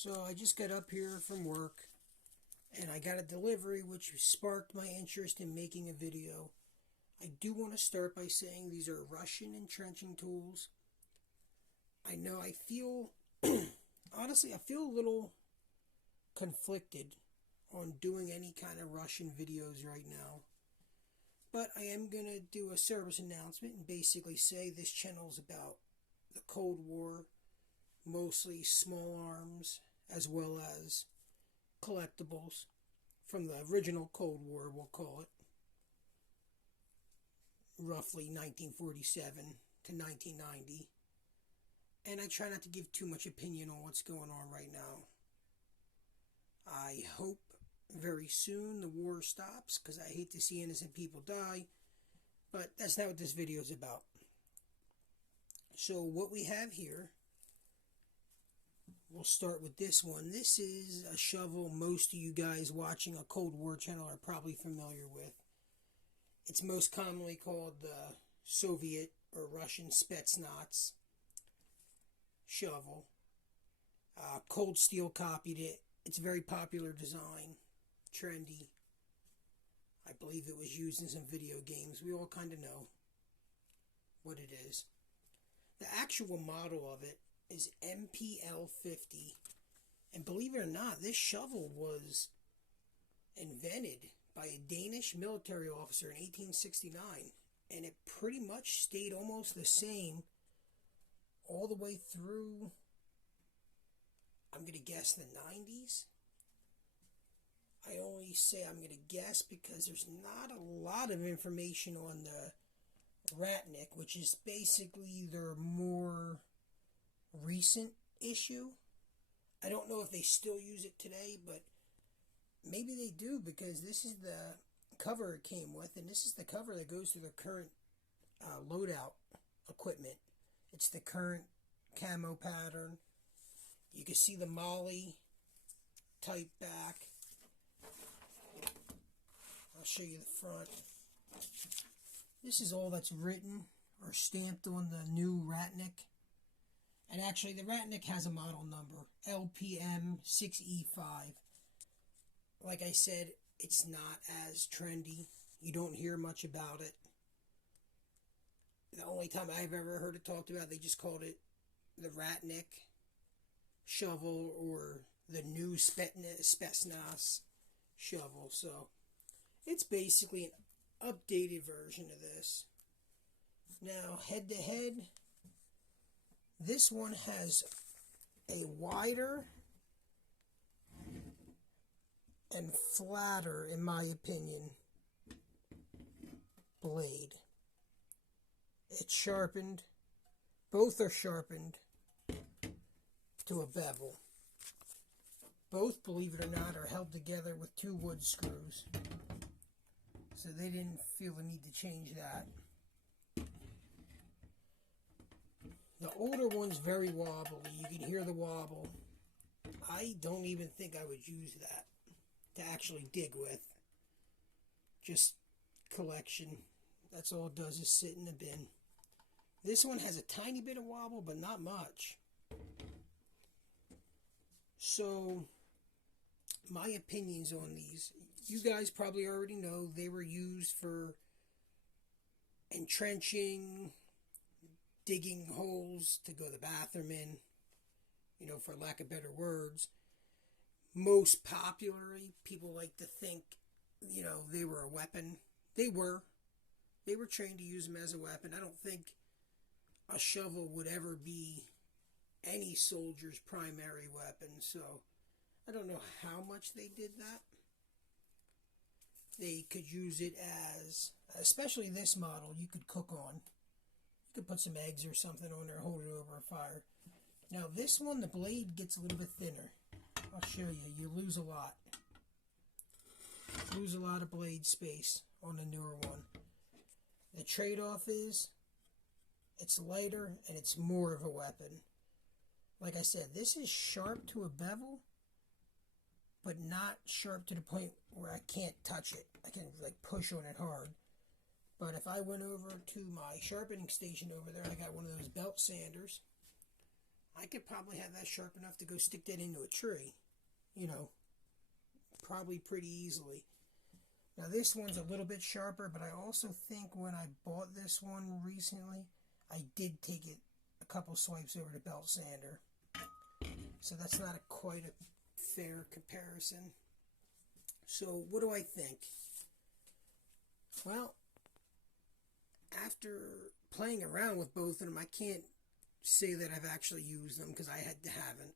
So I just got up here from work and I got a delivery which sparked my interest in making a video. I do want to start by saying these are Russian entrenching tools. I know I feel, honestly, I feel a little conflicted on doing any kind of Russian videos right now. But I am going to do a service announcement and basically say this channel is about the Cold War, mostly small arms, as well as collectibles from the original Cold War, we'll call it, roughly 1947 to 1990. And I try not to give too much opinion on what's going on right now. I hope very soon the war stops, because I hate to see innocent people die, but that's not what this video is about. So what we have here, we'll start with this one. This is a shovel most of you guys watching a Cold War channel are probably familiar with. It's most commonly called the Soviet or Russian Spetsnaz shovel. Cold Steel copied it. It's a very popular design, trendy. I believe it was used in some video games. We all kind of know what it is. The actual model of it is MPL-50. And believe it or not, this shovel was invented by a Danish military officer in 1869. And it pretty much stayed almost the same all the way through, I'm going to guess, the 90s. I only say I'm going to guess because there's not a lot of information on the Ratnik, which is basically their more recent issue. I don't know if they still use it today, but maybe they do, because this is the cover it came with, and this is the cover that goes to the current loadout equipment. It's the current camo pattern. You can see the Molly type back. I'll show you the front. This is all that's written or stamped on the new Ratnik. And actually, the Ratnik has a model number, LPM6E5. Like I said, it's not as trendy. You don't hear much about it. The only time I've ever heard it talked about, they just called it the Ratnik shovel or the new Spetsnaz shovel. So it's basically an updated version of this. Now, head to head, this one has a wider and flatter, in my opinion, blade. It's sharpened. Both are sharpened to a bevel. Both, believe it or not, are held together with 2 wood screws. So they didn't feel the need to change that. The older one's very wobbly. You can hear the wobble. I don't even think I would use that to actually dig with. Just collection. That's all it does, is sit in the bin. This one has a tiny bit of wobble, but not much. So, my opinions on these. You guys probably already know they were used for entrenching, digging holes to go to the bathroom in, for lack of better words. Most popularly, people like to think, they were a weapon. They were. They were trained to use them as a weapon. I don't think a shovel would ever be any soldier's primary weapon, so I don't know how much they did that. They could use it as, especially this model, you could cook on. You could put some eggs or something on there, hold it over a fire. Now this one, the blade gets a little bit thinner. I'll show you. You lose a lot. Lose a lot of blade space on the newer one. The trade-off is it's lighter and it's more of a weapon. Like I said, this is sharp to a bevel, but not sharp to the point where I can't touch it. I can push on it hard. But if I went over to my sharpening station over there, I got one of those belt sanders. I could probably have that sharp enough to go stick that into a tree. You know, probably pretty easily. Now this one's a little bit sharper, but I also think when I bought this one recently, I did take it a couple swipes over the belt sander. So that's not quite a fair comparison. So what do I think? Well, after playing around with both of them, I can't say that I've actually used them because I haven't.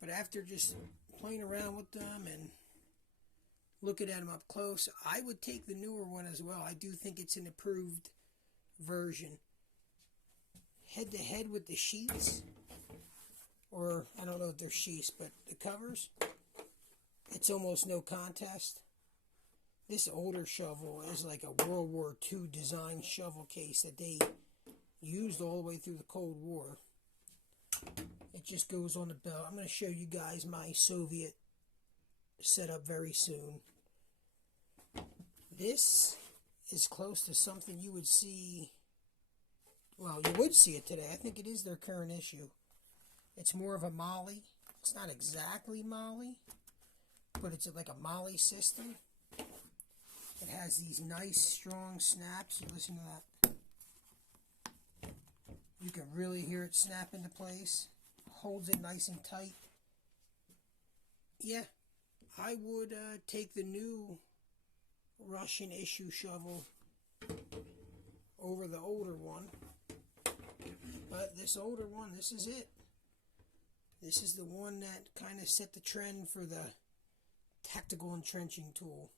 But after just playing around with them and looking at them up close, I would take the newer one as well. I do think it's an improved version. Head to head with the sheets, or I don't know if they're sheets, but the covers, it's almost no contest. This older shovel is like a World War II design shovel case that they used all the way through the Cold War. It just goes on the belt. I'm going to show you guys my Soviet setup very soon. This is close to something you would see. Well, you would see it today. I think it is their current issue. It's more of a molly. It's not exactly molly, but it's like a molly system. It has these nice strong snaps. You listen to that. You can really hear it snap into place. Holds it nice and tight. Yeah, I would take the new Russian issue shovel over the older one. But this older one, this is it. This is the one that kind of set the trend for the tactical entrenching tool.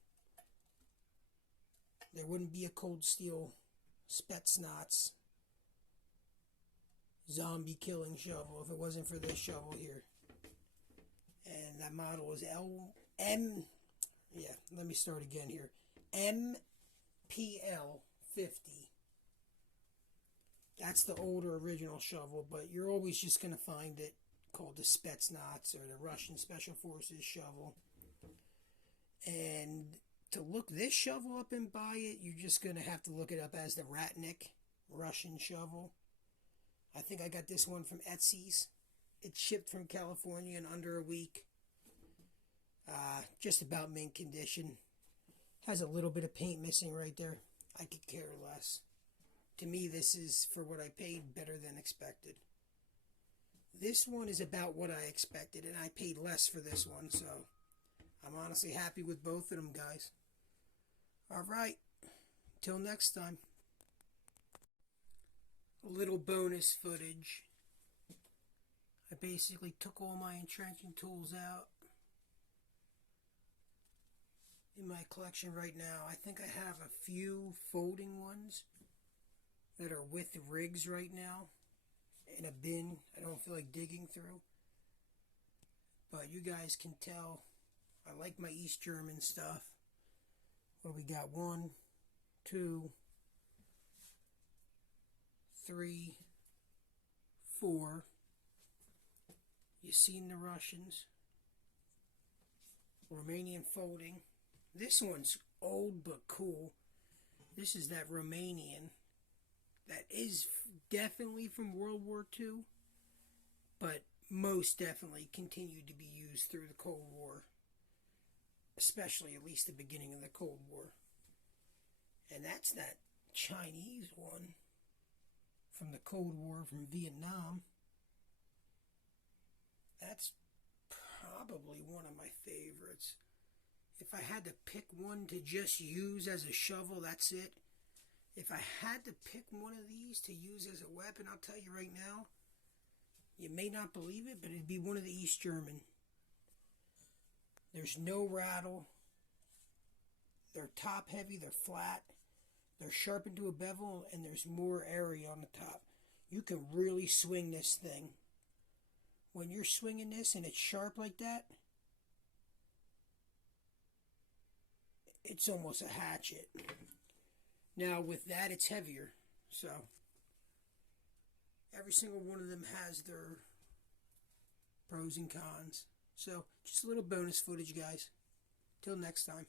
There wouldn't be a cold steel Spetsnaz zombie killing shovel if it wasn't for this shovel here. And that model is let me start again here. MPL 50. That's the older original shovel, but you're always just going to find it called the Spetsnaz or the Russian Special Forces shovel. And to look this shovel up and buy it, you're just going to have to look it up as the Ratnik Russian shovel. I think I got this one from Etsy's. It shipped from California in under a week. Just about mint condition. Has a little bit of paint missing right there. I could care less. To me, this is, for what I paid, better than expected. This one is about what I expected, and I paid less for this one, so I'm honestly happy with both of them, guys. Alright, till next time. A little bonus footage. I basically took all my entrenching tools out in my collection right now. I think I have a few folding ones that are with rigs right now in a bin I don't feel like digging through. But you guys can tell I like my East German stuff. What do we got? 1, 2, 3, 4. You seen the Russians. Romanian folding. This one's old but cool. This is that Romanian. That is definitely from World War II, but most definitely continued to be used through the Cold War, especially at least the beginning of the Cold War. And that's that Chinese one from the Cold War from Vietnam. That's probably one of my favorites. If I had to pick one to just use as a shovel, that's it. If I had to pick one of these to use as a weapon, I'll tell you right now, you may not believe it, but it'd be one of the East German. There's no rattle. They're top heavy, they're flat, they're sharpened to a bevel, and there's more area on the top. You can really swing this thing. When you're swinging this and it's sharp like that, it's almost a hatchet. Now with that, it's heavier. So every single one of them has their pros and cons. So just a little bonus footage, guys. Till next time.